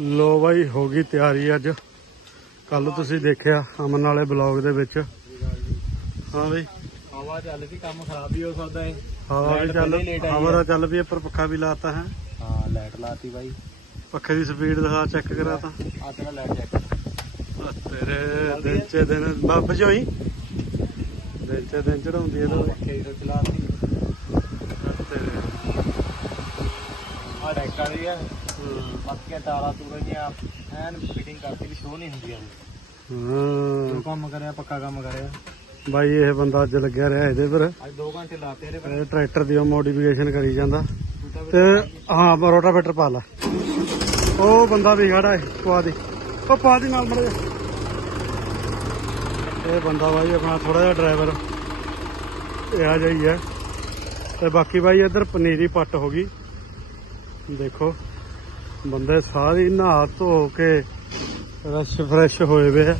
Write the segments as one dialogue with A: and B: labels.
A: ਲੋ ਬਾਈ ਹੋ ਗਈ ਤਿਆਰੀ ਅੱਜ। ਕੱਲ ਤੁਸੀਂ ਦੇਖਿਆ ਅਮਨ ਵਾਲੇ ਬਲੌਗ ਦੇ ਵਿੱਚ। ਹਾਂ ਬਈ।
B: ਹਵਾ ਚੱਲ ਕੰਮ ਖਰਾਬ ਵੀ ਹੋ ਸਕਦਾ ਹੈ।
A: ਹਵਾ ਵੀ ਚੱਲ
B: ਹੀ
A: ਹਵਾ
B: ਹੈ।
A: ਚੱਲ ਪਈ ਪਰ ਪੱਖਾ ਵੀ ਲਾਤਾ ਹੈ।
B: ਹਾਂ ਲਾਈਟ ਲਾਤੀ ਬਾਈ।
A: ਪੱਖੇ ਦੀ ਸਪੀਡ ਦਿਖਾ ਚੈੱਕ ਕਰਾ ਤਾਂ।
B: ਆ ਤੇਰਾ ਲਾਈਟ ਚੈੱਕ
A: ਆ ਤੇਰੇ ਦਿਨ ਚ ਦਿਨ ਬੱਬ ਜੋਈ। ਦਿਨ ਚ ਦਿਨ ਚੜਾਉਂਦੀ ਹੈ ਤਾਂ।
B: ਪੱਖੇ ਦੀ
A: ਤੇਰੇ।
B: ਆ ਡੈਕ ਵਾਲੀ
A: ਹਮ,
B: ਬਾਕੀ ਤਾਰਾ ਤੂਰਾ ਜੀਆਂ ਐਨ ਫਿਟਿੰਗ ਕਰਤੀ ਵੀ ਸ਼ੋ ਨਹੀਂ ਹੁੰਦੀ ਆ
A: ਹਾਂ।
B: ਜੋ ਕੰਮ ਕਰਿਆ ਪੱਕਾ ਕੰਮ ਕਰਿਆ।
A: ਬਾਈ ਇਹ ਬੰਦਾ ਅੱਜ ਲੱਗਿਆ ਰਿਹਾ ਇਹਦੇ ਪਰ।
B: ਅੱਜ 2 ਘੰਟੇ ਲਾਤੇ ਇਹਦੇ ਪਰ।
A: ਟਰੈਕਟਰ ਦੀ ਮੋਡੀਫਿਕੇਸ਼ਨ ਕਰੀ ਜਾਂਦਾ। ਤੇ ਹਾਂ ਰੋਟਾਵੇਟਰ ਪਾ ਲਾ। ਉਹ ਬੰਦਾ ਵੀ ਖੜਾ ਹੈ ਪਾ ਦੀ। ਉਹ ਪਾ ਦੀ ਨਾਲ ਮੜੇ ਇਹ ਬੰਦਾ ਬਾਈ ਆਪਣਾ ਥੋੜਾ ਜਿਹਾ ਡਰਾਈਵਰ ਇਹ ਆ ਜਾਈ ਹੈ। ਤੇ ਬਾਕੀ ਬਾਈ ਇੱਧਰ ਪਨੀਰੀ ਪੱਟ ਹੋ ਗਈ। ਦੇਖੋ। ਬੰਦੇ ਸਾਰੇ ਨਹਾ ਧੋ ਕੇ ਰਸ਼ ਫਰੈਸ਼ ਹੋਏ ਵੇ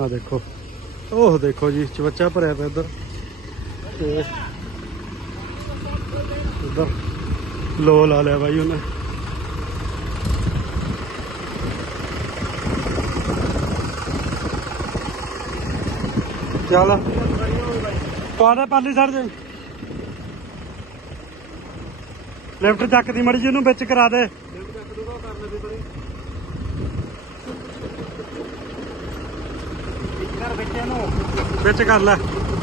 A: ਆ। ਦੇਖੋ। ਉਹ ਦੇਖੋ ਜੀ, ਚਵੱਚਾ ਭਰਿਆ ਪਿਆ ਇੱਧਰ। ਤੇ ਉਧਰ ਲੋ ਲਾ ਲਿਆ ਬਾਈ ਉਹਨੇ। ਚੱਲ। ਪਾ ਦੇ ਪਾਲੀ ਸੜ ਜੇ। ਲਿਫਟ ਚੱਕ ਦੀ ਮੜੀ ਜੀ ਉਹਨੂੰ ਵਿੱਚ ਕਰਾ ਦੇ।
B: ਵਿੱਚ
A: ਕਰ ਲੈ।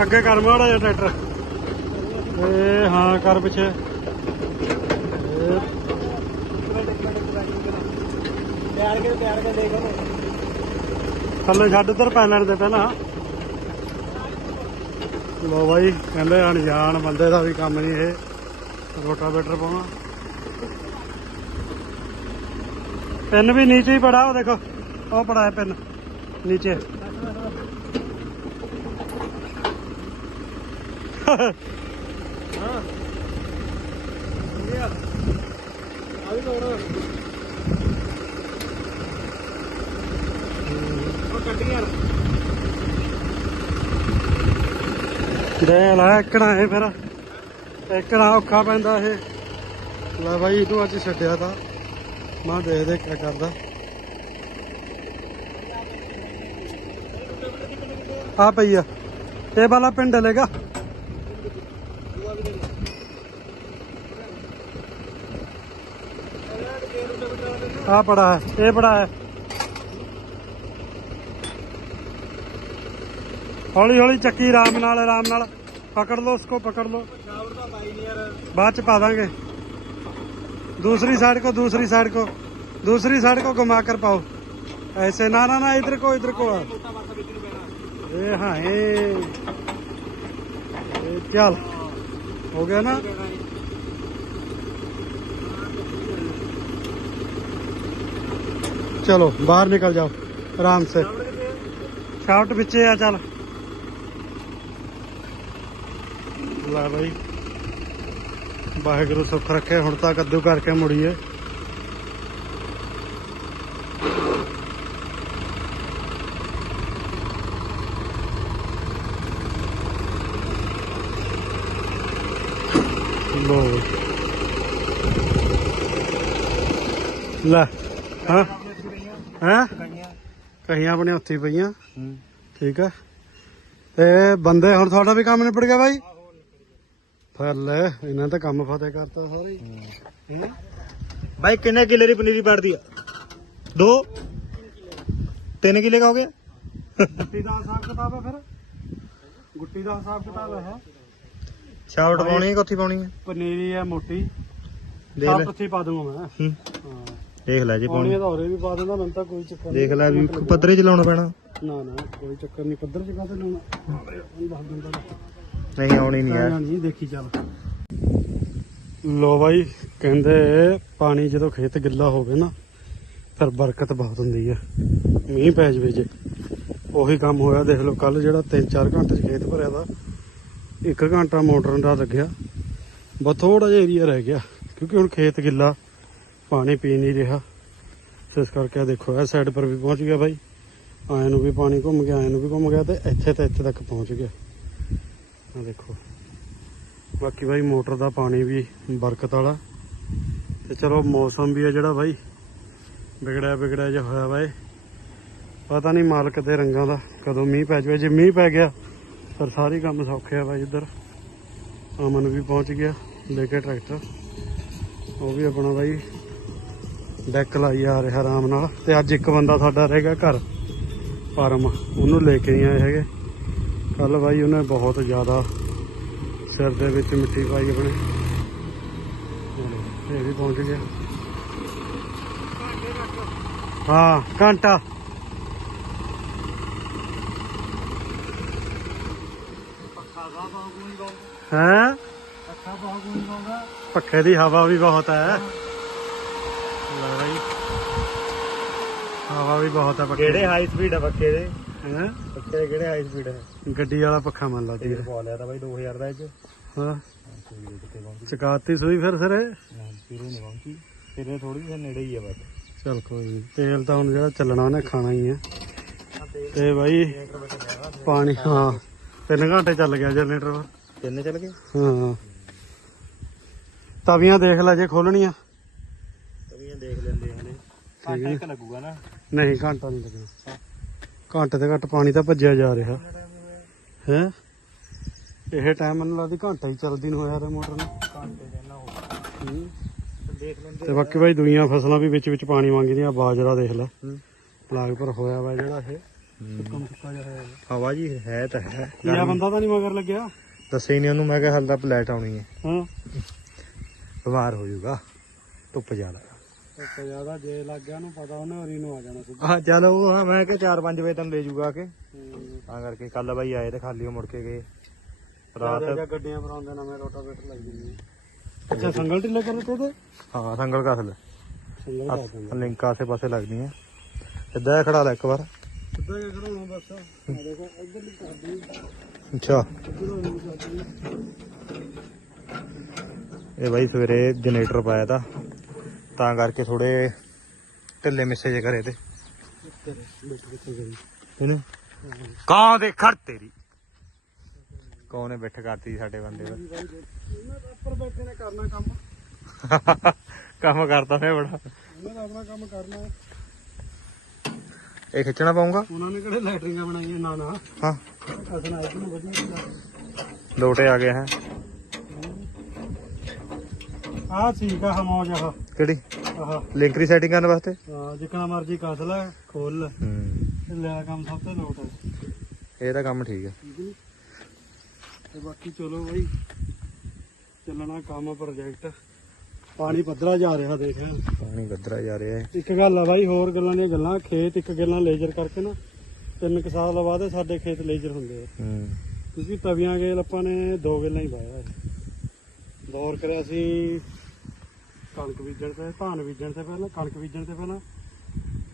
A: ਅੱਗੇ ਕਰ ਮਾੜਾ ਜਿਹਾ ਟਰੈਕਟਰ। ਏ, ਹਾਂ, ਕਰ ਪਿੱਛੇ।
B: ਤਿਆਰ ਕੇ ਤਿਆਰ ਕੇ ਦੇਖ
A: ਥੱਲੇ ਛੱਡ ਉਧਰ ਪੈ ਲੈਣ ਦੇ ਪਹਿਲਾਂ। ਲੋ ਬਾਈ, ਕਹਿੰਦੇ ਅਣਜਾਣ ਬੰਦੇ ਦਾ ਵੀ ਕੰਮ ਨਹੀਂ ਇਹ। ਰੋਟਾਵੇਟਰ ਪਾਉਣਾ। ਪਿੰਨ ਵੀ ਨੀਚੇ ਹੀ ਪੜਾ, ਉਹ ਦੇਖੋ। ਉਹ ਪੜਾ ਹੈ ਪਿੰਨ, ਨੀਚੇ।
B: ਆ ਵੀ ਲੋੜ
A: ਦੇ ਲੈ ਇੱਕਣਾ ਇਹ ਫਿਰ। ਇੱਕਣਾ ਔਖਾ ਪੈਂਦਾ ਇਹ। ਲੈ ਬਾਈ, ਇਹਨੂੰ ਅੱਜ ਛੱਡਿਆ ਤਾਂ। ਮੈਂ ਦੇਖਦੇ ਕਿਆ ਕਰਦਾ। ਆ ਪਈਆ ਇਹ ਵਾਲਾ ਪਿੰਡ ਲੇਗਾ ਆ ਬੜਾ ਹੈ, ਇਹ ਪੜਾ ਹੈ। ਹੌਲੀ ਹੌਲੀ ਚੱਕੀ, ਆਰਾਮ ਨਾਲ ਆਰਾਮ ਨਾਲ। ਪਕੜ ਲਓ, ਉਸਕੋ ਪਕੜ ਲਓ। बाद च पा देंगे। दूसरी साइड को दूसरी साइड को। दूसरी साइड को घुमा कर पाओ। ऐसे ना ना ना इधर को इधर को ए हाँ ए, ए क्या हो गया ना? चलो बाहर निकल जाओ आराम से। शाफ्ट पीछे है चल। भाई। ਵਾਹਿਗੁਰੂ ਸੁੱਖ ਰੱਖੇ ਹੁਣ ਤਾਂ ਕੱਦੂ ਕਰਕੇ ਮੁੜੀਏ। ਲੋ ਹਾਂ? ਹੈਂ? ਕਹੀਆਂ ਆਪਣੇ ਉੱਥੇ ਪਈਆਂ। ਠੀਕ ਹੈ ਤੇ ਬੰਦੇ ਹੁਣ ਤੁਹਾਡਾ ਵੀ ਕੰਮ ਨਿਪੜ ਗਿਆ ਬਾਈ? ਫਿਰ ਲੈ ਇਹਨਾਂ ਤਾਂ ਕੰਮ ਫਤਿਹ ਕਰਤਾ ਸਾਰੇ। ਹੀ।
B: ਭਾਈ ਕਿੰਨੇ ਕਿੱਲੇ ਦੀ ਪਨੀਰੀ ਪੜਦੀ ਆ? ਦੋ? ਤਿੰਨ ਕਿੱਲੇ ਕਾ ਹੋ ਗਿਆ
A: ਗੁੱਟੀ ਦਾ ਹਿਸਾਬ ਕਿਤਾਬ ਹੈ ਫਿਰ। ਗੁੱਟੀ ਦਾ ਹਿਸਾਬ ਕਿਤਾਬ ਹੈ
B: ਛਾਵਟ ਪਾਉਣੀ ਹੈ ਕੋਥੀ ਪਾਉਣੀ ਹੈ
A: ਪਨੀਰੀ ਹੈ ਮੋਟੀ।
B: ਦੇਖ ਲੈ।
A: ਹੀ ਪਾ ਦੂੰਗਾ ਮੈਂ।
B: ਦੇਖ ਲੈ ਜੀ
A: ਪਾਉਣੀ ਤਾਂ ਹੋਰੇ ਵੀ ਪਾ ਦਿੰਦਾ ਮੈਨੂੰ ਤਾਂ ਕੋਈ ਚੱਕਰ
B: ਦੇਖ ਲੈ ਵੀ ਪੱਧਰੇ ਚ ਲਾਉਣਾ ਪੈਣਾ।
A: ਨਾ ਨਾ ਕੋਈ ਚੱਕਰ ਨਹੀਂ ਪੱਧਰ ਚ ਕਾਹਤੇ ਲਾਉਣਾ।
B: ਨਹੀਂ ਆਉਣੀ ਨਹੀਂ ਯਾਰ।
A: ਨਹੀਂ, ਦੇਖੀ ਚੱਲ। ਲੋ ਬਾਈ, ਕਹਿੰਦੇ ਪਾਣੀ ਜਦੋਂ ਖੇਤ ਗਿੱਲਾ ਹੋਵੇ ਨਾ, ਫਿਰ ਬਰਕਤ ਬਹੁਤ ਹੁੰਦੀ ਹੈ ਮੀਂਹ ਪੈ ਜਵੇ ਜੇ। ਉਹੀ ਕੰਮ ਹੋਇਆ, ਦੇਖ ਲਓ ਕੱਲ ਜਿਹੜਾ 3-4 ਘੰਟੇ ਚ ਖੇਤ ਭਰਿਆ ਦਾ 1 ਘੰਟਾ ਮੋਟਰ ਦਾ ਲੱਗਿਆ। ਬਸ ਥੋੜਾ ਜਿਹਾ ਏਰੀਆ ਰਹਿ ਗਿਆ, ਕਿਉਂਕਿ ਹੁਣ ਖੇਤ ਗਿੱਲਾ, ਪਾਣੀ ਪੀ ਨਹੀਂ ਰਿਹਾ। ਇਸ ਕਰਕੇ ਆਹ ਦੇਖੋ ਇਹ ਸਾਈਡ ਪਰ ਵੀ ਪਹੁੰਚ ਗਿਆ ਬਾਈ। ਆਏ ਨੂੰ ਵੀ ਪਾਣੀ ਘੁੰਮ ਗਿਆ ਆਏ ਨੂੰ ਵੀ ਘੁੰਮ ਗਿਆ ਤੇ ਇੱਥੇ ਤੇ ਇੱਥੇ ਤੱਕ ਪਹੁੰਚ ਗਿਆ। ਆ ਦੇਖੋ। ਬਾਕੀ ਬਾਈ ਮੋਟਰ ਦਾ ਪਾਣੀ ਵੀ ਬਰਕਤ ਵਾਲਾ। ਤੇ ਚਲੋ ਮੌਸਮ ਵੀ ਆ ਜਿਹੜਾ ਬਾਈ। ਵਿਗੜਿਆ ਵਿਗੜਿਆ ਜਿਹਾ ਹੋਇਆ ਵਾ ਪਤਾ ਨਹੀਂ ਮਾਲਕ ਦੇ ਰੰਗਾਂ ਦਾ ਕਦੋਂ ਮੀਂਹ ਪੈ ਜਾਵੇ। ਜੇ ਮੀਂਹ ਪੈ ਗਿਆ ਪਰ ਸਾਰੇ ਕੰਮ ਸੌਖੇ ਆ ਬਾਈ ਇੱਧਰ। ਅਮਨ ਵੀ ਪਹੁੰਚ ਗਿਆ ਲੈ ਕੇ ਟਰੈਕਟਰ। ਉਹ ਵੀ ਆਪਣਾ ਬਾਈ ਡੈਕ ਲਾਈ ਆ ਰਿਹਾ ਆਰਾਮ ਨਾਲ। ਤੇ ਅੱਜ ਇੱਕ ਬੰਦਾ ਸਾਡਾ ਰਹਿ ਗਿਆ ਘਰ। ਪਰਮ ਉਹਨੂੰ ਲੈ ਕੇ ਨਹੀਂ ਆਏ ਹੈਗੇ। ਕੱਲ ਬਾਈ ਉਹਨੇ ਬਹੁਤ ਜ਼ਿਆਦਾ ਸਿਰ ਦੇ ਵਿੱਚ ਮਿੱਟੀ ਪਾਈ ਆਪਣੇ। ਇਹ ਵੀ ਪਹੁੰਚ ਗਿਆ। ਹਾਂ ਘੰਟਾ। ਹੈ ਪੱਖੇ ਦੀ ਹਵਾ ਵੀ ਬਹੁਤ ਹੈ। ਹਵਾ ਵੀ ਬਹੁਤ ਹੈ ਪੱਖੇ
B: ਕਿਹੜੇ ਹਾਈ ਸਪੀਡ ਆ ਪੱਕੇ ਦੇ?
A: ਹੈ?
B: ਪੱਕੇ ਦੇ ਕਿਹੜੇ ਹਾਈ ਸਪੀਡ ਹੈ
A: ਗੱਡੀ ਵਾਲਾ ਪੱਖਾ ਮੰਨ ਲਾ
B: ਤੇਲ ਪਵਾ ਲਿਆ ਤਾਂ ਬਾਈ 2000 ਦਾ ਇਹ ਚ।
A: ਹਾਂ। ਚਕਾਤੀ ਸੂਈ ਫਿਰ ਸਿਰੇ
B: ਤੇਰੇ ਨਹੀਂ ਪਹੁੰਚੀ। ਤੇਰੇ ਥੋੜੀ ਜਿਹੀ ਨੇੜੇ ਹੀ ਆ ਬਸ।
A: ਚਲ ਕੋਈ ਨਹੀਂ ਤੇਲ ਤਾਂ ਹੁਣ ਜਿਹੜਾ ਚੱਲਣਾ ਉਹਨੇ ਖਾਣਾ ਹੀ ਹੈ ਤੇ ਬਾਈ ਪਾਣੀ ਹਾਂ। ਤਿੰਨ ਘੰਟੇ ਚੱਲ ਗਿਆ ਜਨਰੇਟਰ
B: ਕਿੰਨੇ ਚੱਲ ਗਏ?
A: ਹਾਂ। ਤਵੀਆਂ ਦੇਖ ਲੈ ਜੇ ਖੋਲਣੀਆਂ।
B: ਤਵੀਆਂ ਦੇਖ ਲੈਂਦੇ ਹਲੇ। ਘੰਟਾ ਇੱਕ ਲੱਗੂਗਾ ਨਾ?
A: ਨਹੀਂ ਘੰਟਾ ਨਹੀਂ ਲੱਗਣਾ। ਘੰਟੇ ਤੇ ਘੱਟ ਪਾਣੀ ਤਾਂ ਭੱਜਿਆ ਜਾ ਰਿਹਾ। ਹੈ? ਇਹ ਟਾਈਮ ਮੈਨੂੰ ਲੱਗਦੀ ਘੰਟਾ ਹੀ ਚੱਲਦੀ ਨੂੰ ਹੋਇਆ ਰੇ ਮੋਟਰ ਨੂੰ।
B: ਘੰਟੇ ਦੇ ਨਾ ਹੋ
A: ਹੂੰ।
B: ਦੇਖ ਲੈਂਦੇ
A: ਤੇ ਬਾਕੀ ਬਾਈ ਦੁਨੀਆ ਫਸਲਾਂ ਵੀ ਵਿੱਚ ਵਿੱਚ ਪਾਣੀ ਮੰਗਦੀਆਂ ਬਾਜਰਾ ਦੇਖ ਲੈ।
B: ਹੂੰ।
A: ਲਾਗ ਪਰ ਹੋਇਆ ਵਾ ਜਿਹੜਾ ਇਹ। ਸੁੱਕਮ ਸੁੱਕਾ ਜਿਹਾ ਹੋਇਆ ਵਾ।
B: ਹਵਾ ਜੀ ਹੈ ਤਾਂ ਹੈ।
A: ਕਿਆ ਬੰਦਾ ਤਾਂ ਨਹੀਂ ਮਗਰ ਲੱਗਿਆ?
B: ਦੱਸੇ ਨਹੀਂ ਉਹਨੂੰ ਮੈਂ ਕਿਹਾ ਹਲ ਪਲੇਟ ਆਉਣੀ ਹੈ।
A: ਹਾਂ।
B: ਬਿਮਾਰ ਹੋ ਜਾਊਗਾ। ਧੁੱਪ ਜ਼ਿਆਦਾ।
A: ਇੱਕ ਜ਼ਿਆਦਾ ਜੇ ਲੱਗ ਗਿਆ ਉਹਨੂੰ ਪਤਾ ਉਹਨੇ ਹੋਰੀ ਨੂੰ ਆ ਜਾਣਾ ਸਿੱਧਾ।
B: ਹਾਂ ਚੱਲ ਉਹ ਹਾਂ ਮੈਂ ਕਿਹਾ 4-5 ਵਜੇ ਤੈਨੂੰ ਲੈ ਜਾਊਗਾ ਆ ਕੇ।
A: ਹੂੰ।
B: ਤਾਂ ਕਰਕੇ ਕੱਲ ਬਾਈ ਆਏ ਤੇ ਖਾਲੀ ਉਹ ਮੁੜ ਕੇ ਗਏ। ਰਾਤ
A: ਗੱਡੀਆਂ ਭਰਾਉਂਦੇ ਨਵੇਂ ਰੋਟਾਵੇਟਰ ਲਾਈ ਦਿੰਦੇ ਅੱਛਾ ਸੰਗਲ ਢਿੱਲੇ ਕਰ ਦਿੱਤੇ ਤੇ
B: ਹਾਂ ਸੰਗਲ ਕਸਲ
A: ਸੰਗਲ
B: ਲਿੰਕ ਆਸੇ ਪਾਸੇ ਲੱਗਦੀਆਂ। ਸਿੱਧਾ ਜਿਹਾ ਖੜਾ ਲੈ ਇੱਕ ਵਾਰ।
A: ਸਿੱਧਾ ਜਿਹਾ ਖੜਾਉਣਾ ਬਸ। ਆ ਦੇਖੋ ਇੱਧਰ ਦੀ। ਕਰਦੀ
B: ਅੱਛਾ ਇਹ ਬਾਈ ਸਵੇਰੇ ਜਨਰੇਟਰ ਪਾਇਆ ਤਾਂ। ਤਾਂ ਕਰਕੇ ਥੋੜੇ ਢਿੱਲੇ ਮਿੱਸੇ ਜੇ ਕਰੇ ਤੇ। ਕਾਂ ਦੇ ਖੜ ਤੇਰੀ? ਕੌਣ ਨੇ ਬਿੱਠ ਕਰਤੀ ਸਾਡੇ ਬੰਦੇ ਦਾ?
A: ਉਹਨਾਂ ਦਾ ਉੱਪਰ ਬੈਠੇ ਨੇ ਕਰਨਾ ਕੰਮ
B: ਕੰਮ ਕਰਦਾ ਫੇ ਬੜਾ।
A: ਉਹਨਾਂ ਦਾ ਆਪਣਾ ਕੰਮ ਕਰਨਾ ਹੈ।
B: ਇਹ ਖਿੱਚਣਾ ਪਾਉਂਗਾ
A: ਉਹਨਾਂ ਨੇ ਕਿਹੜੇ ਲੈਟਰਿੰਗਾਂ ਬਣਾਈਆਂ ਨਾ ਨਾ।
B: ਹਾਂ।
A: ਕਸਣਾ ਇੱਕ ਨੂੰ ਵਧੀਆ।
B: ਲੋਟੇ ਆ ਗਏ ਹੈ।
A: ਆਹ ਠੀਕ ਆ ਹਮੌਜ ਆਹ।
B: ਕਿਹੜੀ?
A: ਆਹ।
B: ਲਿੰਕ ਦੀ ਸੈਟਿੰਗ ਕਰਨ ਵਾਸਤੇ?
A: ਹਾਂ, ਜਿੱਕਣਾ ਮਰਜ਼ੀ ਕਸ ਲੈ ਖੋਲ। ਲੈ
B: ਹੂੰ।
A: ਲੈ ਕੰਮ ਸਭ ਤੋਂ ਲੋਟ ਹੈ
B: ਇਹ ਤਾਂ ਕੰਮ ਠੀਕ ਹੈ
A: ਠੀਕ ਨੀ ਤੇ ਬਾਕੀ ਚਲੋ ਬਾਈ ਚੱਲਣਾ ਕੰਮ ਪ੍ਰੋਜੈਕਟ ਪਾਣੀ ਪੱਧਰਾ ਜਾ ਰਿਹਾ ਦੇਖ
B: ਪਾਣੀ ਗੱਦਰਾ ਜਾ ਰਿਹਾ ਹੈ।
A: ਇੱਕ ਗੱਲ ਆ ਬਾਈ ਹੋਰ ਗੱਲਾਂ ਦੀਆਂ ਗੱਲਾਂ ਖੇਤ ਇੱਕ ਗੱਲਾਂ ਲੇਜ਼ਰ ਕਰਕੇ ਨਾ ਤਿੰਨ ਕੁ ਸਾਲ ਬਾਅਦ ਸਾਡੇ ਖੇਤ ਲੇਜ਼ਰ ਹੁੰਦੇ ਆ।
B: ਹੂੰ।
A: ਕਿਉਂਕਿ ਤਵੀਆਂ ਗੇਲ ਆਪਾਂ ਨੇ ਦੋ ਗੱਲਾਂ ਹੀ ਪਾਇਆ। ਹੈ ਦੌਰ ਕਰਿਆ ਸੀ ਕਣਕ ਬੀਜਣ ਤੇ ਧਾਨ ਬੀਜਣ ਤੇ ਪਹਿਲਾਂ ਕਣਕ ਬੀਜਣ ਤੇ ਪਹਿਲਾਂ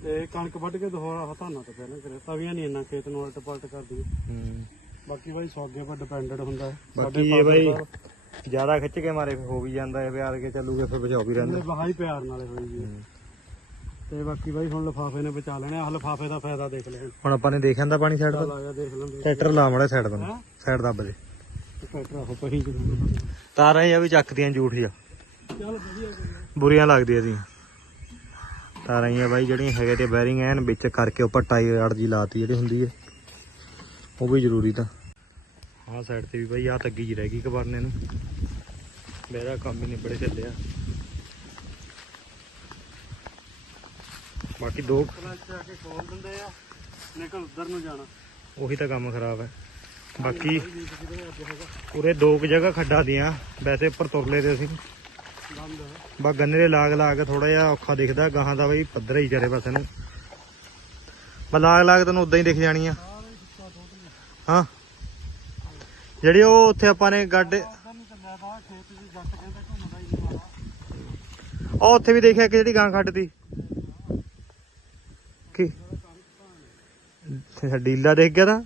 A: ਤੇ ਕਣਕ ਵੱਢ ਕੇ ਦੁਬਾਰਾ ਧਾਨਾਂ ਤੋਂ ਪਹਿਲਾਂ ਕਰਿਆ। ਤਵੀਆਂ ਨਹੀਂ ਇੰਨਾ ਖੇਤ ਨੂੰ ਉਲਟ ਪਲਟ ਕਰਦੀਆਂ
B: ਹੂੰ
A: ਬਾਕੀ ਬਾਈ ਸੌਗੇ ਪਰ ਡਿਪੈਂਡਡ ਹੁੰਦਾ ਹੈ।
B: ਬਾਕੀ ਇਹ ਬਾਈ ਜ਼ਿਆਦਾ ਖਿੱਚ ਕੇ ਮਾਰੇ ਹੋ ਵੀ ਜਾਂਦਾ ਹੈ ਪਿਆਰ ਕੇ ਚੱਲੂਗੇ ਫਿਰ ਬਚਾਓ ਵੀ ਰਹਿੰਦਾ।
A: ਬਹਾਈ ਪਿਆਰ ਨਾਲੇ ਹੋਈ ਜੀ। ਤੇ ਬਾਕੀ ਬਾਈ ਹੁਣ ਲਫਾਫੇ ਨੇ ਬਚਾ ਲੈਣੇ ਆ। ਲਫਾਫੇ ਦਾ ਫਾਇਦਾ ਦੇਖ ਲੈ।
B: ਹੁਣ ਆਪਾਂ ਨੇ ਦੇਖ ਆਂਦਾ ਪਾਣੀ ਸਾਈਡ
A: ਚੱਲ
B: ਤੋਂ
A: ਆ ਦੇਖ ਲੈਂਦੇ
B: ਟਰੈਕਟਰ ਲਾ ਮੜਾ ਸਾਈਡ ਤੋਂ।
A: ਹੈਂ?
B: ਸਾਈਡ ਦੱਬ ਦੇ।
A: ਟਰੈਕਟਰ ਆਹੋ ਪਹੀ
B: ਤਾਰਾਂ ਆ ਵੀ ਚੱਕਦੀਆਂ ਝੂਠ ਆ।
A: ਵਧੀਆ
B: ਬੁਰੀਆਂ ਲੱਗਦੀਆਂ ਸੀ। ਤਾਰਾਂ ਹੀ ਆ ਬਾਈ ਜਿਹੜੀਆਂ ਹੈਗੇ ਤੇ ਬੈਰਿੰਗ ਐਨ ਵਿੱਚ ਕਰਕੇ ਉੱਪਰ ਟਾਈ ਅੜ ਜੀ ਲਾਤੀ ਜਿਹੜੀ ਹੁੰਦੀ ਹੈ। ਉਹ ਵੀ ਜ਼ਰੂਰੀ ਤਾਂ। ਆਹ ਸਾਈਡ ਤੇ ਵੀ ਬਾਈ ਆਹ ਤੱਗੀ ਜੀ ਰਹਿ ਗਈ ਕਬਰਨੇ ਨੂੰ। ਮੇਰਾ ਕੰਮ ਹੀ ਨਿਬੜੇ ਚੱਲਿਆ। ਬਾਕੀ ਦੋ
A: ਕਲਚ ਆ ਕੇ ਖੋਲ ਦਿੰਦੇ ਆ ਨਿਕਲ ਉਧਰ ਨੂੰ ਜਾਣਾ
B: ਉਹੀ ਤਾਂ ਕੰਮ ਖਰਾਬ ਹੈ। ਬਾਕੀ ਉਰੇ ਦੋ ਕੁ ਜਗ੍ਹਾ ਖੱਡਾ ਦੀਆਂ। ਵੈਸੇ ਉੱਪਰ ਤੁਰਲੇ ਤੇ ਅਸੀਂ। ਬਾ ਗੰਨੇ ਦੇ ਲਾਗ ਲਾਗ ਥੋੜਾ ਜਿਹਾ ਔਖਾ ਦਿਖਦਾ ਗਾਹਾਂ ਦਾ ਬਈ ਪੱਧਰ ਹੀ ਚਾਰੇ ਪਾਸੇ ਨੂੰ। ਬਾ ਲਾਗ ਲਾਗ ਤੈਨੂੰ ਉਦਾਂ ਹੀ ਦਿਖ ਜਾਣੀ ਆ। ਹਾਂ। ਜਿਹੜੀ ਉਹ ਉੱਥੇ ਆਪਾਂ ਨੇ ਗੱਡੇ ਉਹ ਉੱਥੇ ਵੀ ਦੇਖਿਆ ਕਿ ਜਿਹੜੀ ਗਾਂ ਖੱਡਦੀ ਕੀ? ਅੱਛਾ, ਡੀਲਾ ਦੇਖ ਗਿਆ ਤਾਂ?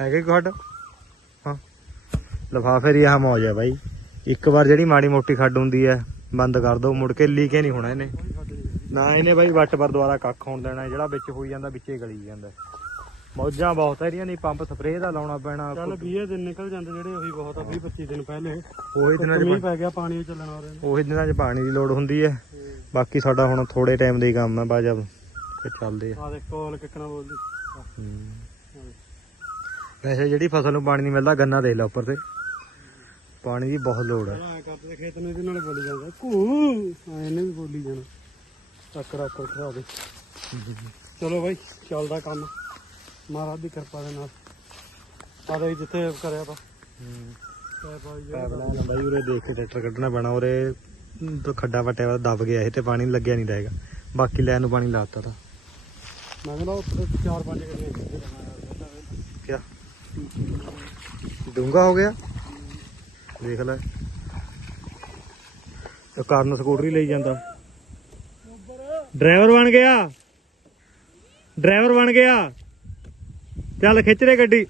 B: ਹੈਗੇ ਖੱਡ ਹਾਂ। ਲਫਾਫੇ ਦੀ ਆਹ ਮੌਜ ਹੈ ਬਾਈ। ਇੱਕ ਵਾਰ ਜਿਹੜੀ ਮਾੜੀ ਮੋਟੀ ਖੱਡ ਹੁੰਦੀ ਹੈ ਬੰਦ ਕਰ ਦੋ ਮੁੜ ਕੇ ਲੀਕੇ ਨਹੀਂ ਹੋਣਾ ਇਹਨੇ। ਨਾ ਇਹਨੇ ਬਾਈ ਵੱਟ ਪਰ ਦੁਆਰਾ ਕੱਖ ਹੋਣ ਦੇਣਾ ਜਿਹੜਾ ਵਿੱਚ ਹੋਈ ਜਾਂਦਾ ਵਿੱਚੇ ਗਲੀ ਜਾਂਦਾ। ਮੌਜਾਂ ਬਹੁਤ ਹੈਰੀਆਂ ਨਹੀਂ ਪੰਪ ਸਪਰੇਅ ਦਾ ਲਾਉਣਾ ਪੈਣਾ।
A: ਚੱਲ 20 ਦਿਨ ਨਿਕਲ ਜਾਂਦੇ ਜਿਹੜੇ ਉਹੀ ਬਹੁਤ ਆ 20 25 ਦਿਨ ਪਹਿਲੇ।
B: ਉਹੀ ਦਿਨਾਂ ਚ
A: ਪੈ ਗਿਆ ਪਾਣੀ ਚੱਲਣਾ ਹੋ ਰਿਹਾ
B: ਉਹੀ ਦਿਨਾਂ ਚ ਪਾਣੀ ਦੀ ਲੋੜ ਹੁੰਦੀ ਹੈ। ਬਾਕੀ ਸਾਡਾ ਹੁਣ ਥੋੜੇ ਟਾਈਮ ਦਾ ਹੀ ਕੰਮ ਹੈ ਜਬ ਫਿਰ ਚੱਲਦੇ ਆ।
A: ਆ ਦੇਖ ਕੋਲ ਕਿੱਕਣਾ ਬੋਲਦੀ।
B: ਵੈਸੇ ਜਿਹੜੀ ਫਸਲ ਨੂੰ ਪਾਣੀ ਨਹੀਂ ਮਿਲਦਾ ਗੰਨਾ ਦੇਖ ਲੈ ਉੱਪਰ ਤੇ। ਪਾਣੀ ਦੀ ਬਹੁਤ ਲੋੜ ਹੈ।
A: ਐ ਕਰਦੇ ਖੇਤ ਨੂੰ ਇਹਦੇ ਨਾਲੇ ਬੋਲੀ ਜਾਂਦਾ। ਘੂ! ਐਨੇ ਵੀ ਬੋਲੀ ਜਾਣਾ। ਟੱਕਰ ਆਕਰ ਖਾ ਦੇ ਚਲੋ ਬਾਈ ਚੱਲਦਾ ਕੰਮ। ਮਹਾਰਾਜ ਦੀ ਕਿਰਪਾ ਦੇ ਨਾਲ। ਆ ਦੇ ਜਿੱਥੇ ਕਰਿਆ ਤਾਂ। ਪੈ ਪਾਈ
B: ਪੈਬਲਾ ਬਾਈ ਉਰੇ ਦੇਖ ਕੇ ਟਰੈਕਟਰ ਕੱਢਣਾ ਪੈਣਾ। ਉਰੇ ਤੋਂ ਖੱਡਾ ਵਟਿਆ ਵਾ ਦਬ ਗਿਆ ਇਹ ਤੇ ਪਾਣੀ ਲੱਗਿਆ ਨਹੀਂ ਰਹੇਗਾ ਬਾਕੀ ਲੈਣ ਨੂੰ ਪਾਣੀ ਲਾਤਾ ਤਾਂ।
A: ਮੈਂ ਕਹਿੰਦਾ ਉੱਥੇ ਚਾਰ ਪੰਜ ਗੱਡੀਆਂ
B: ਕਿਆ? ਡੂੰਗਾ ਹੋ ਗਿਆ? ਦੇਖ ਲੈ। ਇਹ ਕਾਰਨ ਸਕੂਟਰੀ ਲਈ ਜਾਂਦਾ। ਡਰਾਈਵਰ ਬਣ ਗਿਆ। ਡਰਾਈਵਰ ਬਣ ਗਿਆ। ਚੱਲ ਖਿੱਚ ਰੇ ਗੱਡੀ।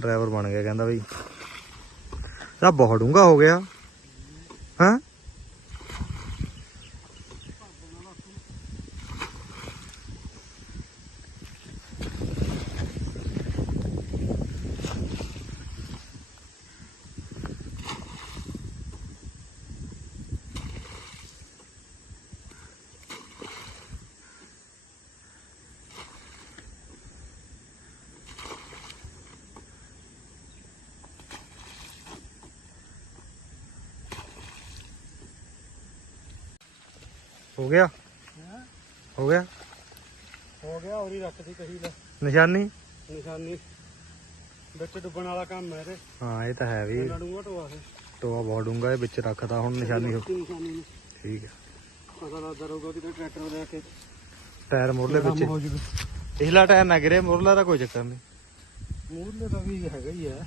B: ਡਰਾਈਵਰ ਬਣ ਗਿਆ ਕਹਿੰਦਾ ਬਈ। ਤਾਂ ਬਹੁਤ ਡੂੰਗਾ ਹੋ ਗਿਆ। ਹਾਂ? ਹੋ ਗਿਆ? ਹੋ? ਗਿਆ?
A: ਹੋ ਗਿਆ ਔਰੀ ਰੱਖਦੀ ਕਹੀ ਲੈ
B: ਨਿਸ਼ਾਨੀ?
A: ਨਿਸ਼ਾਨੀ। ਵਿੱਚ ਡੁੱਬਣ ਵਾਲਾ ਕੰਮ ਹੈ ਇਹਦੇ।
B: ਹਾਂ ਇਹ ਤਾਂ ਹੈ ਵੀ।
A: ਇਹਨਾਂ ਨੂੰ
B: ਟੋਆ ਬਹੁਤ ਡੂੰਗਾ ਇਹ ਵਿੱਚ ਰੱਖਦਾ ਹੁਣ ਨਿਸ਼ਾਨੀ ਹੋ
A: ਨਿਸ਼ਾਨੀ ਨੂੰ।
B: ਠੀਕ ਹੈ
A: ਪਤਾ ਲੱਗਦਾ ਰਹੂਗਾ ਕਿ ਟਰੈਕਟਰ ਲੈ ਕੇ।
B: ਟਾਇਰ ਮੁਰਲੇ ਵਿੱਚ।
A: ਹੋ ਜੂਗਾ।
B: ਪਿਛਲਾ ਟਾਇਰ ਨਾ ਗਿਰੇ ਮੁਰਲਾ ਦਾ ਕੋਈ ਚੱਕਰ ਨਹੀਂ।
A: ਮੂਰਲੇ ਦਾ ਵੀ ਹੈਗਾ ਹੀ ਹੈ।